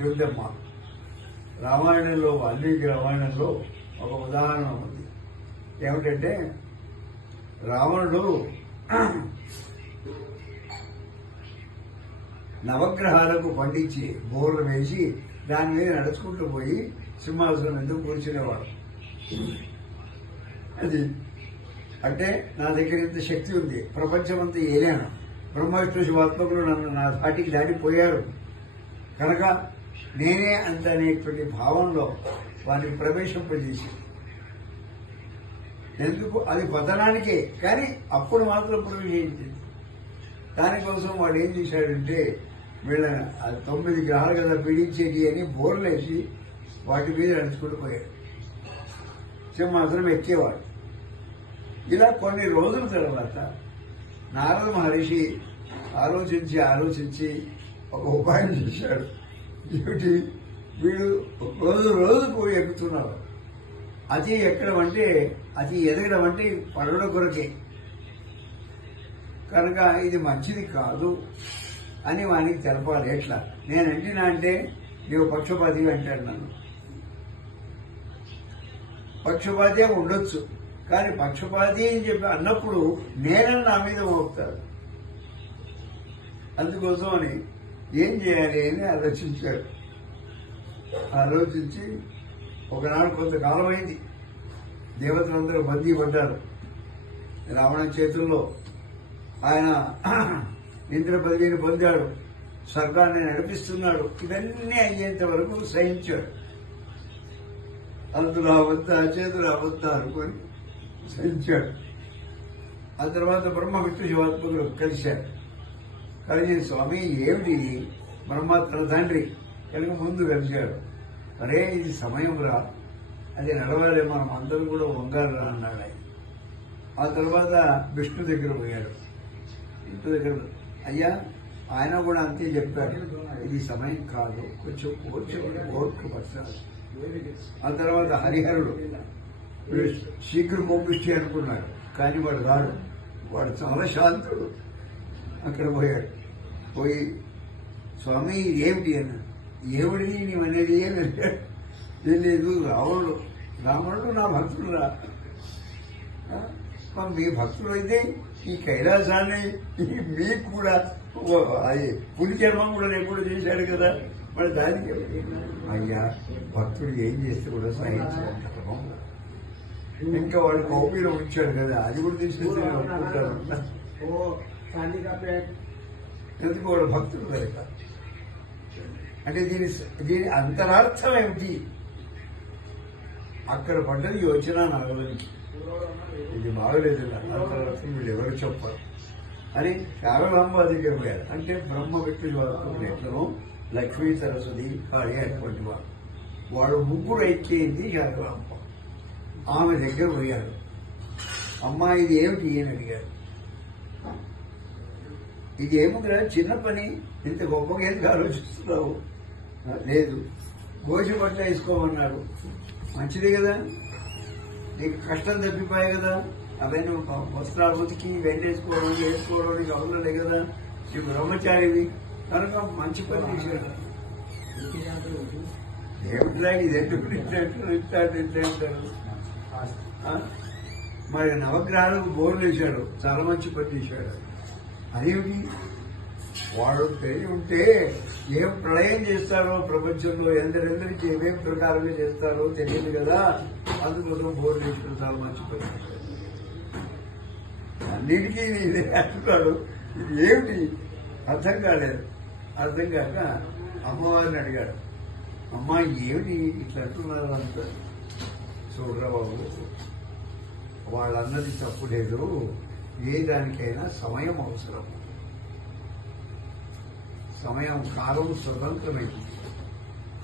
ఒకటి ఉందమ్మా. రామాయణంలో, వాల్మీకి రామాయణంలో ఒక ఉదాహరణ ఉంది. ఏమిటంటే రావణుడు నవగ్రహాలకు పండించి బోర్లు వేసి దాని మీద నడుచుకుంటూ పోయి సింహాసనం ఎందుకు కూర్చునేవాడు. అది అంటే నా దగ్గర ఇంత శక్తి ఉంది, ప్రపంచమంతా ఏలేను, బ్రహ్మవిష్ణు శివాత్మకులు నన్ను నా ధాటికి దాటిపోయారు కనుక నేనే అంత అనేటువంటి భావంలో వారిని ప్రవేశింపజేసి, ఎందుకు అది పతనానికే, కానీ అప్పుడు మాత్రం ప్రవేశించింది. దానికోసం వాడు ఏం చేశాడంటే వీళ్ళ 9 గ్రహాలు కదా పీడించేటి అని బోర్లేసి వాటి మీద నడుచుకుంటూ పోయాడు. సింహాసనం ఎక్కేవాడు. ఇలా కొన్ని రోజుల తర్వాత నారద మహర్షి ఆలోచించి ఒక ఉపాయం చేశాడు. ఏమిటి, వీడు రోజుకు ఎక్కుతున్నారు. అతి ఎక్కడం అంటే, అతి ఎదగడం అంటే పడవ కొరకే కనుక ఇది మంచిది కాదు అని వానికి తెలపాలి. ఎట్లా నేనంటినా అంటే నీవు పక్షపాతి అంటాడు నన్ను. పక్షపాతి ఉండొచ్చు, కానీ పక్షపాతి అని చెప్పి అన్నప్పుడు నేనని నా మీద మోపుతాడు. అందుకోసం అని ఏం చేయాలి అని ఆలోచించాడు. ఆలోచించి ఒకనాడు కొంతకాలం అయింది, దేవతలందరూ బందీ పడ్డారు రావణ చేతుల్లో. ఆయన ఇంద్ర పదవిని పొందాడు, స్వర్గాన్ని నడిపిస్తున్నాడు. ఇవన్నీ అయ్యేంత వరకు సహించాడు. అందులో అవద్దా చేతులు అవద్దా అనుకొని సహించాడు. ఆ తర్వాత బ్రహ్మ విష్ణు శివాత్మకులు కలిశారు. కలిసి స్వామి ఏమిటి, బ్రహ్మ తన తండ్రి కనుక ముందు కలిశాడు. అరే ఇది సమయం రా, అది నడవాలి, మనం అందరూ కూడా వంగారు రా అన్నాడు ఆయన. ఆ తర్వాత విష్ణు దగ్గర పోయాడు. విష్ణు దగ్గర అయ్యా ఆయన కూడా అంతే చెప్పాడు, ఇది సమయం కాదు, కొంచెం ఓర్పు పరచాలి. ఆ తర్వాత హరిహరుడు శీఘ్ర కోపిష్టి అనుకున్నాడు, కానీ వాడు రాడు, వాడు చాలా శాంతుడు. అక్కడ పోయాడు. పోయి స్వామి ఇదేమిటి అన్నాడు. ఏమిటి నీవనేది ఏమి లేదు, రావణుడు నా భక్తుడు రా. మీ భక్తులు అయితే ఈ కైలాసాన్ని మీకు కూడా అది పులి జన్మం కూడా లేకుండా చేశాడు కదా, మరి దానికి అయ్యా భక్తుడు ఏం చేస్తే కూడా సహించాడు. ఇంకా వాడు కౌపీలో ఉంచాడు కదా, అది కూడా తీసుకొచ్చి నేను ఒప్పుకుంటాను. ఎందుకు వాడు భక్తుడు కనుక. అంటే దీని అంతరార్థం ఏమిటి, అక్కడ పడ్డది యోచన నగలనికి, ఇది బాగలేదు అంతరార్థం వీళ్ళు ఎవరు చెప్పారు అని శారదాంబ దగ్గర పోయారు. అంటే బ్రహ్మ వ్యక్తి ఎట్లనో లక్ష్మీ సరస్వతి కాళీ అటువంటి వాడు ముగ్గురు ఐక్యయింది శారదాంబ. ఆమె దగ్గర పోయాడు. అమ్మా ఇది ఏమిటి అని అడిగారు. ఇది ఏముందిరా చిన్న పని, ఇంత గొప్పగా ఎందుకు ఆలోచిస్తున్నావు. లేదు గోసి బట్ట వేసుకోమన్నాడు, మంచిది కదా, నీకు కష్టం తప్పిపోయాయి కదా, అవన్నీ వస్త్రాలు ఉతికి వెంటేసుకోవడం వేసుకోవడానికి అవసరం కదా, నీకు బ్రహ్మచారివి కనుక మంచి పని చేశాడు. ఏమిట్లా ఇది అంటారు. మరి నవగ్రహాలకు బోర్లు వేశాడు, చాలా మంచి పని చేశాడు. అదేమిటి, వాడు తెలియ ఉంటే ఏం ప్రళయం చేస్తారో ప్రపంచంలో, ఎందరెందరికి ఏమేం ప్రకారంగా చేస్తారో తెలియదు కదా, అందుకోసం బోర్డు వేసిన చాలా మంచి పని. అన్నిటికీ ఇదే అంటున్నాడు. ఇది ఏమిటి అర్థం కాలేదు. అర్థం కాక అమ్మవారిని అడిగాడు, అమ్మా ఏమిటి ఇట్లా అంటున్నారు అంత. చూడరా బాబు, వాళ్ళన్నది తప్పు లేదు, ఏ దానికైనా సమయం అవసరం. సమయం, కాలం స్వతంత్రమైంది,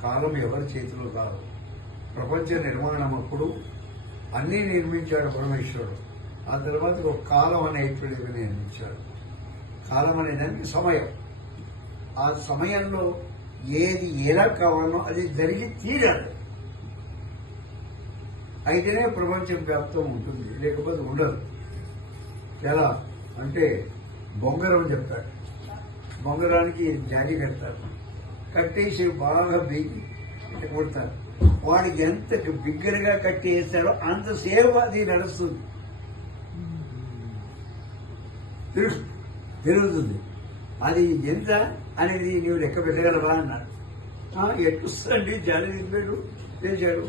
కాలం ఎవరి చేతిలో కాదు. ప్రపంచ నిర్మాణం అప్పుడు అన్నీ నిర్మించాడు పరమేశ్వరుడు. ఆ తర్వాత ఒక కాలం అనేటువంటిది నిర్మించాడు. కాలం అనేదానికి సమయం. ఆ సమయంలో ఏది ఎలా కావాలో అది జరిగి తీరాలి. అయితేనే ప్రపంచం వ్యాప్తం ఉంటుంది, లేకపోతే ఉండదు. ఎలా అంటే బొంగరం చెప్తాడు, బొంగరానికి జాగి కడతారు, కట్టేసి బాగా బిగి కొడతారు. వాడికి ఎంత బిగ్గరగా కట్టేస్తారో అంతసేపు అది నడుస్తుంది, తిరుగుతుంది. అది ఎంత అనేది నీవు లెక్క పెట్టగలవా అన్నాడు. ఎట్లుందండి జాలి దింపాడు చేశాడు.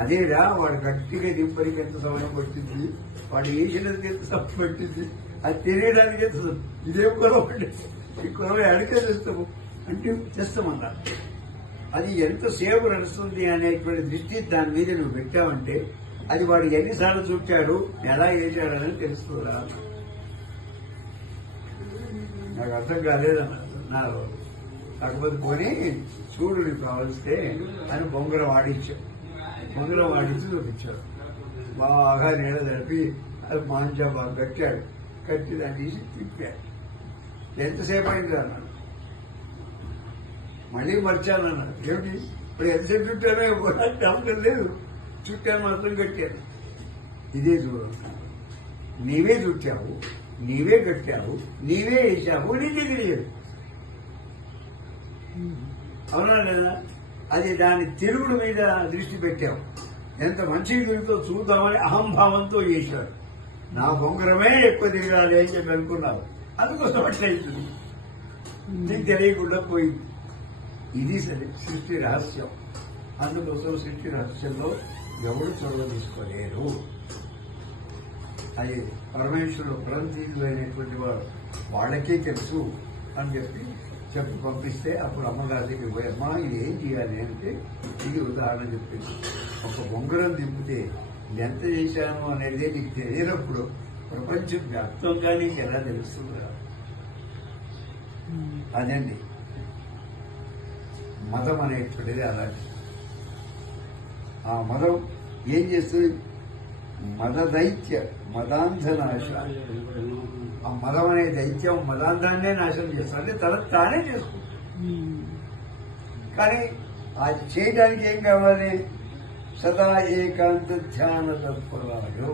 అదేరా వాడు గట్టిగా దింపడానికి ఎంత సమయం పట్టింది, వాడు వేసినది ఎంత సమయం పట్టింది, అది తెలియడానికి ఎంత ఇదే కులం అండి, ఈ కులం ఎడకే తెస్తాము అంటే తెస్తామన్నారు. అది ఎంతసేపు నడుస్తుంది అనేటువంటి దృష్టి దాని మీద నువ్వు పెట్టావంటే అది వాడు ఎన్నిసార్లు చుట్టాడు, ఎలా వేసాడని తెలుస్తుందా. నాకు అర్థం కాలేదన్నారు నాలో. కాకపోతే పోనీ చూడు నీకు కావలిస్తే అని బొంగరం ఆడించాడు. బొంగరం ఆడించి చూపించాడు. బాగా నీడ తడిపి అది మాంజా బాగా కట్టాడు. కట్టి దాన్ని తీసి తిప్పాడు. ఎంతసేపు అయింది అన్నాడు. మళ్ళీ మర్చాను అన్నాడు. ఏమిటి ఇప్పుడు ఎంతసేపు చుట్టానో నమ్మకం లేదు, చుట్టాను మాత్రం కట్టాను. ఇదే చూడు, నీవే చుట్టావు, నీవే కట్టావు, నీవే వేసావు, నీకే తెలియదు. అవునా లేదా? అది దాని తిరుగుడు మీద దృష్టి పెట్టావు. ఎంత మంచి తిరుగుతో చూద్దామని అహంభావంతో చేశాడు. నా బొంగరమే ఎక్కువ తిరగాలి అని చెప్పి అనుకున్నావు, అందుకోసం అట్లయితుంది. నీకు తెలియకుండా పోయింది. ఇది సరే సృష్టి రహస్యం. అందుకోసం సృష్టి రహస్యంలో ఎవరు చొరవ తీసుకోలేరు. అది పరమేశ్వరుడు పరంతీయులు అయినటువంటి వాడు, వాళ్ళకే తెలుసు అని చెప్పి పంపిస్తే అప్పుడు అమ్మగారి దగ్గరికి పోయి, అమ్మా ఇది ఏం చేయాలి అంటే ఇది ఉదాహరణ చెప్పింది. ఒక బొంగరం దింపితే ఎంత చేశాను అనేది నీకు తెలియనప్పుడు ప్రపంచం వ్యాప్తంగా నీకు ఎలా తెలుస్తుందా? అదండి మతం అనేటువంటిది. అలాంటి ఆ మతం ఏం చేస్తుంది? మదదైత్య మదాంధనాశ. ఆ మదం అనే దైత్యం మదాంధాన్నే నాశనం చేస్తుంది. అంటే తన తానే చేసుకుంటుంది. కానీ అది చేయడానికి ఏం కావాలి? సదా ఏకాంత ధ్యాన తత్పరాలు.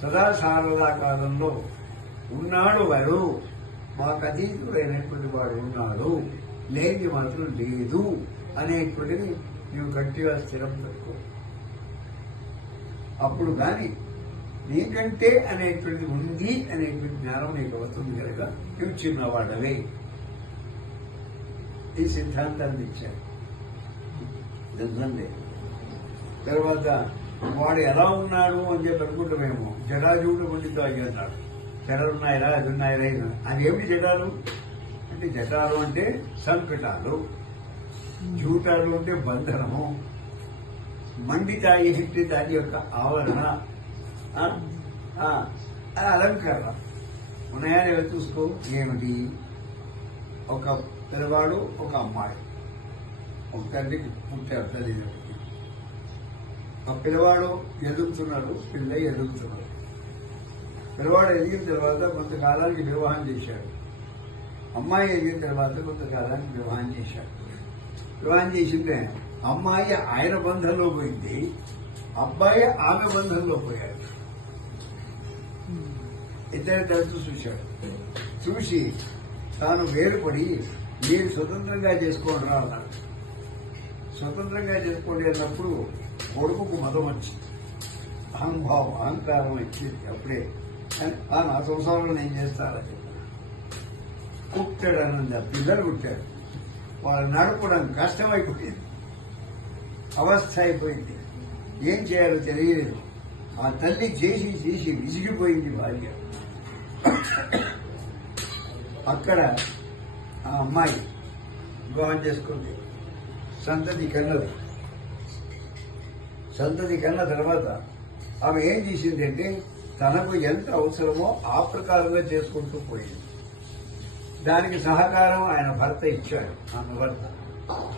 సదా శారదా కాలంలో ఉన్నాడు వాడు, మాకు అతీతుడైనటువంటి వాడు ఉన్నాడు, లేనిది మాత్రం లేదు అనేటువంటిది నువ్వు గట్టిగా స్థిరం పెట్టుకో. అప్పుడు కానీ నీకంటే అనేటువంటిది ఉంది అనేటువంటి జ్ఞానం నీకు అవుతుంది కనుక నువ్వు చిన్నవాడవే. ఈ సిద్ధాంతాన్ని ఇచ్చారు. తెలుసండి. తర్వాత వాడు ఎలా ఉన్నాడు అని చెప్పి అనుకుంటామేమో. జటాజుడు పండితో అయ్యి అన్నాడు. జడలున్నాయిరా, అది ఉన్నాయిరా, అది ఏమిటి జటాలు అంటే? జటాలు అంటే సంకటాలు, జూటాలు అంటే బంధనము, మండితాయి హిట్టి దాని యొక్క ఆవరణ, అలంకరణ ఉన్నాయా లేదా చూసుకో. ఏమిటి? ఒక పిల్లవాడు, ఒక అమ్మాయి, ఒక తండ్రికి పుట్టారు తల్లిదండ్రులకి. ఆ పిల్లవాడు ఎదుగుతున్నాడు, పిల్ల ఎదుగుతున్నాడు. పిల్లవాడు ఎదిగిన తర్వాత కొంతకాలానికి వివాహం చేశాడు. అమ్మాయి ఎదిగిన తర్వాత కొంతకాలానికి వివాహం చేశాడు. వివాహం చేసిందే అమ్మాయి ఆయన బంధంలో పోయింది, అబ్బాయి ఆమె బంధంలో పోయాడు. ఇద్దరు తరచు చూశాడు. చూసి తాను వేరుపడి మీరు స్వతంత్రంగా చేసుకోండి రా అన్నాడు. స్వతంత్రంగా చేసుకోండి అన్నప్పుడు కొడుకుకు మతం వచ్చింది, అహంభావం, అహంకారం వచ్చింది. అప్పుడే నా సంసారంలో నేను చేస్తానని చెప్పాను. పుట్టాడు అన్నది, పిల్లలు పుట్టాడు. వాళ్ళు నడపడం కష్టమైపోయింది, అవస్థ అయిపోయింది. ఏం చేయాలో తెలియలేదు. ఆ తల్లి చేసి చేసి విసిగిపోయింది భార్య. అక్కడ ఆ అమ్మాయి వివాహం చేసుకుంది, సంతతి కన్నది. సంతతి కన్న తర్వాత ఆమె ఏం చేసిందంటే తనకు ఎంత అవసరమో ఆ ప్రకారంగా చేసుకుంటూ పోయింది. దానికి సహకారం ఆయన భర్త ఇచ్చాడు, ఆమె భర్త.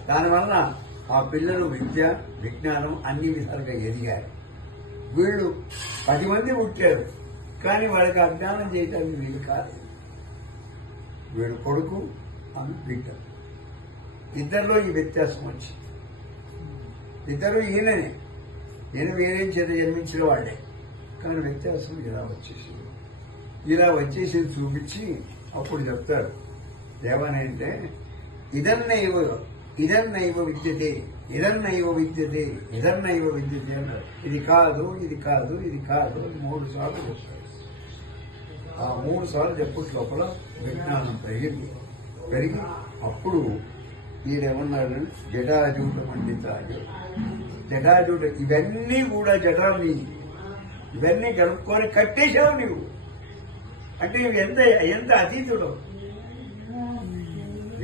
దానివల్ల ఆ పిల్లలు విద్య, విజ్ఞానం అన్ని విధాలుగా ఎదిగారు. వీళ్ళు 10 మంది పుట్టారు, కానీ వాళ్ళకి అజ్ఞానం చేయడానికి వీలు కాలేదు. వీడు కొడుకు, ఆమె బిడ్డ. ఇద్దరిలో ఈ వ్యత్యాసం వచ్చింది. ఇద్దరు ఈయననే, ఈయన వేరే చేత జన్మించిన వాడే, కానీ వ్యత్యాసం ఇలా వచ్చేసింది. ఇలా వచ్చేసి చూపించి అప్పుడు చెప్తారు ఏమని అంటే, ఇదన్నైవ ఇదన్నైవ విద్యతే ఇదన్నైవ విద్యతే ఇదన్నైవ విద్యతే అన్నారు. ఇది కాదు ఇది కాదు ఇది కాదు అని 3 సార్లు చెప్పారు. ఆ 3 సార్లు చెప్పుట లోపల విజ్ఞానం పెరిగి అప్పుడు ఈయనేమన్నాడు, జటాజూట పండితాలు జటాజూట ఇవన్నీ కూడా జటాన్ని ఇవన్నీ కలుపుకొని కట్టేశావు నీవు. అంటే నువ్వు ఎంత అతీతుడు.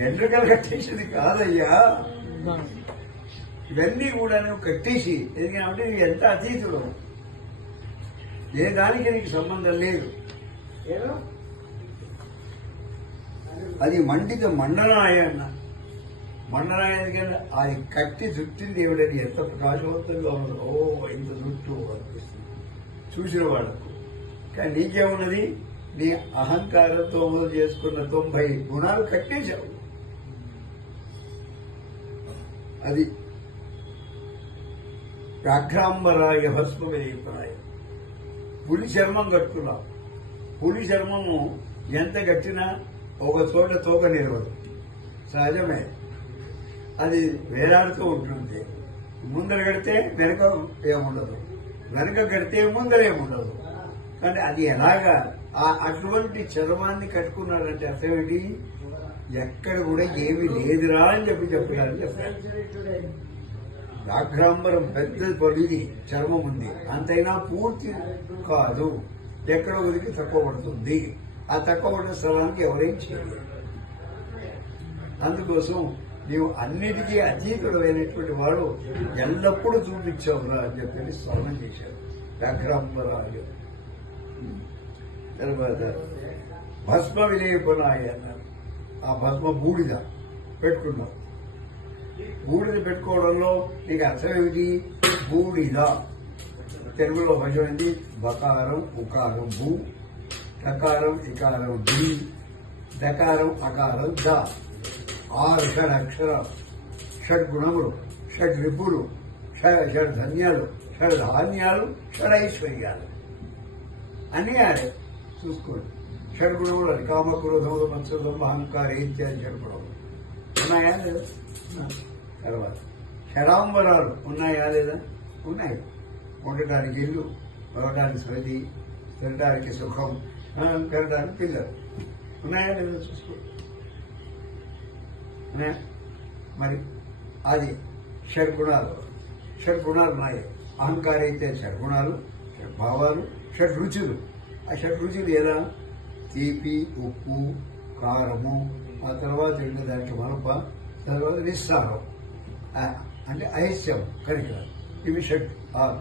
ఎండ్రకలు కట్టేసేది కాదయ్యా, ఇవన్నీ కూడా నువ్వు కట్టేసి ఎందుకంటే నువ్వు ఎంత అతీతుడు. ఏ దానికి నీకు సంబంధం లేదు. అది మండిత మండనాయ అన్న. మండనాయ ఎందుకంటే అది కట్టి చుట్టింది ఏమిటని ఎంత ప్రకాశవంతంగా ఉన్నది. ఓ ఇంత చుట్టూ అనిపిస్తుంది చూసిన వాళ్ళకు. కానీ నీకేమున్నది, నీ అహంకారంతో మొదలు చేసుకున్న 90 గుణాలు కట్టేశావు. అది వ్యాఘ్రాంబరాయ భస్మవేయపరాయ. పులి చర్మం కట్టుకున్నావు. పులి చర్మము ఎంత కట్టినా ఒక చోట తోక నిలవదు, సహజమే. అది వేలాడుతూ ఉంటుంది. ముందర కడితే వెనక ఏముండదు, వెనక కడితే ముందర ఏముండదు. కానీ అది ఎలాగా అటువంటి చర్మాన్ని కట్టుకున్నాడంటే అర్థం ఏంటి, ఎక్కడ కూడా ఏమీ లేదురా అని చెప్పాడని చెప్పాడు. వ్యాఘ్రాంబరం పెద్ద పొడిది చర్మం ఉంది, అంతైనా పూర్తి కాదు. ఎక్కడ ఉదికి తక్కువ పడుతుంది. ఆ తక్కువ పడిన స్థలానికి ఎవరేం చేయలేదు. అందుకోసం నీవు అన్నిటికీ అతీతుడమైనటువంటి వాడు ఎల్లప్పుడూ చూపించావురా అని చెప్పి స్మరణ చేశాడు వ్యాఘ్రాంబరాలు. తర్వాత భస్మ విలేపనాయ అన్నారు. ఆ భస్మ బూడిద పెట్టుకున్నావు. బూడిద పెట్టుకోవడంలో నీకు అర్థం ఏమిటి, బూడిద తెలుగులో భజమైంది బకారం ఉకారం భూ, టకారం ఇకారం డి, దకారం అకారం ద. 6 షడక్షరం, షడ్గుణములు, షడ్రిపులు, షడ్ధన్యాలు, షడ్ధాన్యాలు, షడైశ్వర్యాలు అన్నీ ఆడే చూసుకోండి. షడ్గుణములు అది కామక్రోధములు మత్సరం అహంకారం ఇత్యాది షడ్గుణములు ఉన్నాయా లేదా? తర్వాత షడాంబరాలు ఉన్నాయా లేదా? ఉన్నాయి. ఉండటానికి ఇల్లు, మరవడానికి సరిది, తినడానికి సుఖం, పెరగడానికి పిల్లలు ఉన్నాయా లేదా చూసుకోండి. మరి అది షడ్గుణాలు. షడ్గుణాలు ఉన్నాయి. అహంకారం అయితే షడ్గుణాలు, షడ్భావాలు, షడ్రుచులు. ఆ షడ్రుచులు ఎలా, తీపి, ఉప్పు, కారము, ఆ తర్వాత దానికి మరప, తర్వాత నిస్సారం అంటే అహిత్యం కరికరాలు. ఇవి షడ్ 6.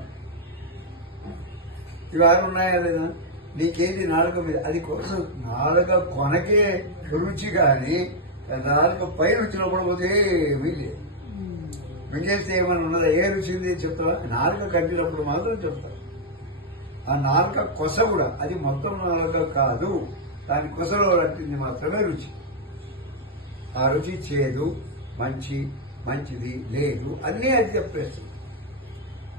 ఇవి 6 ఉన్నాయా లేదా? నీకేది నాలుక మీద అది కోసం నాలుక కొనకే రుచి, కానీ నాలుక పై రుచిలో పోతే ఏమీ లేదు. వింజేస్తే ఏమైనా ఉన్నదా? ఏ రుచి ఉంది చెప్తావా? నాలుక కట్టినప్పుడు మాత్రం చెప్తావు. ఆ నాలుక కొస కూడా అది మొత్తం నాలుక కాదు, దాని కొసలో కట్టింది మాత్రమే రుచి. ఆ రుచి చేదు, మంచిది లేదు అన్నీ అది చెప్పేస్తుంది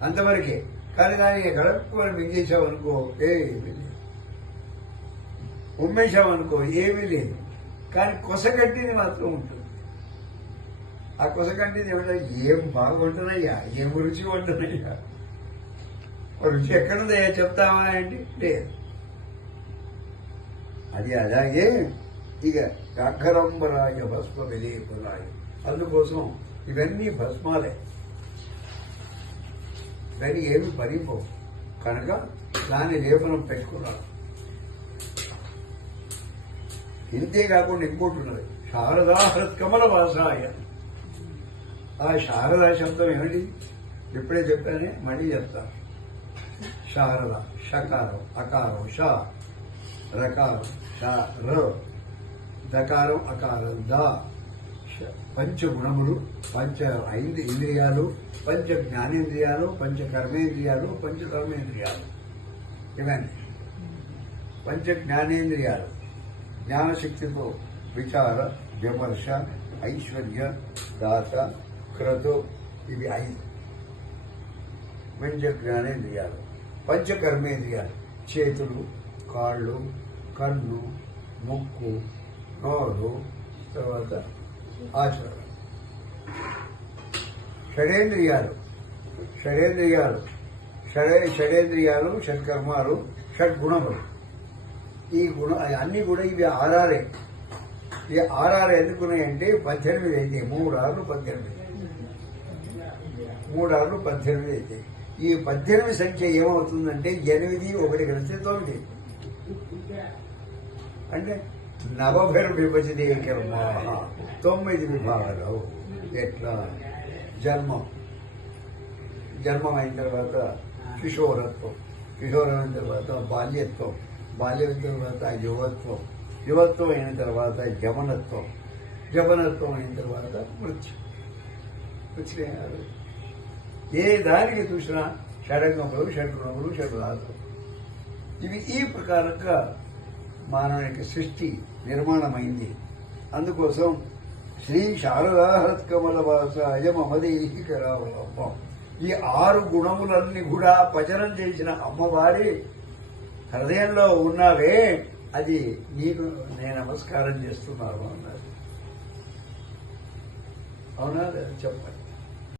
అంతవరకే. కానీ దానికి గడపని మింగేసావనుకో ఏమీ లేదు, ఉమ్మేశామనుకో ఏమీ లేదు. కానీ కొసగట్టింది మాత్రం ఉంటుంది. ఆ కొసగట్టింది ఏమంటే ఏం బాగుంటున్నాయ్యా, ఏం రుచి ఉంటున్నాయ్యా, రుచి ఎక్కడుందయ్యా చెప్తావా అంటే లేదు. అది అలాగే ఇక వ్యాఘ్రంబరాయ భస్మ విలేపనాయ. అందుకోసం ఇవన్నీ భస్మాలే, ఇవన్నీ ఏమి పడిపోవు కనుక దాని లేపనం పెట్టుకున్నాడు. ఇంతే కాకుండా ఇంకోటి ఉన్నది, శారదా హృత్కమల వాసాయ. ఆ శారదా శబ్దం ఏమిటి? ఇప్పుడే చెప్పానే, మళ్ళీ చెప్తాను. శారద షకారం, అకారం ష, రకారం ష ర, దకారం అకారం ద. పంచగుణములు, 5 ఇంద్రియాలు, 5 జ్ఞానేంద్రియాలు, 5 కర్మేంద్రియాలు, 5 కర్మేంద్రియాలు. ఇవన్నీ 5 జ్ఞానేంద్రియాలు. జ్ఞానశక్తితో విచార, విమర్శ, ఐశ్వర్య, దాత, క్రతు, ఇవి 5 పంచ జ్ఞానేంద్రియాలు. 5 కర్మేంద్రియాలు, చేతులు, కాళ్ళు, కన్ను, ముక్కు, నోరు, తర్వాత ఆచరణ. షడేంద్రియాలు షడేంద్రియాలు షడేంద్రియాలు షడ్కర్మాలు షడ్గుణములు. ఈ అన్ని కూడా ఇవి ఆరారే. ఈ ఆరారు ఎందుకున్నాయంటే 18 అయితే 3 6 18 3 6 18 అయితే ఈ 18 సంఖ్య ఏమవుతుందంటే 8 1 కలిస్తే 9 అంటే నవభైరు విభజితే కర్మ 9 విభాగాలు. ఎట్లా జన్మం అయిన తర్వాత కిషోరత్వం, కిషోరం అయిన తర్వాత బాల్యత్వం, బాల్యం అయిన తర్వాత యువత్వం అయిన తర్వాత యవనత్వం అయిన తర్వాత మృత్యు. ఏ దానికి చూసినా షడంగములు షడ్గుణములు షడ్రాలు. ఇవి ఈ ప్రకారంగా మానవునికి సృష్టి నిర్మాణమైంది. అందుకోసం శ్రీ శారదాహత్కమల వాసాయ మమదేహి కరావలంబం. ఈ 6 గుణములన్నీ కూడా భజనం చేసిన అమ్మవారి హృదయంలో ఉన్నవే, అది నీకు నేను నమస్కారం చేస్తున్నాను అన్నది. అవునా లేదా చెప్పండి.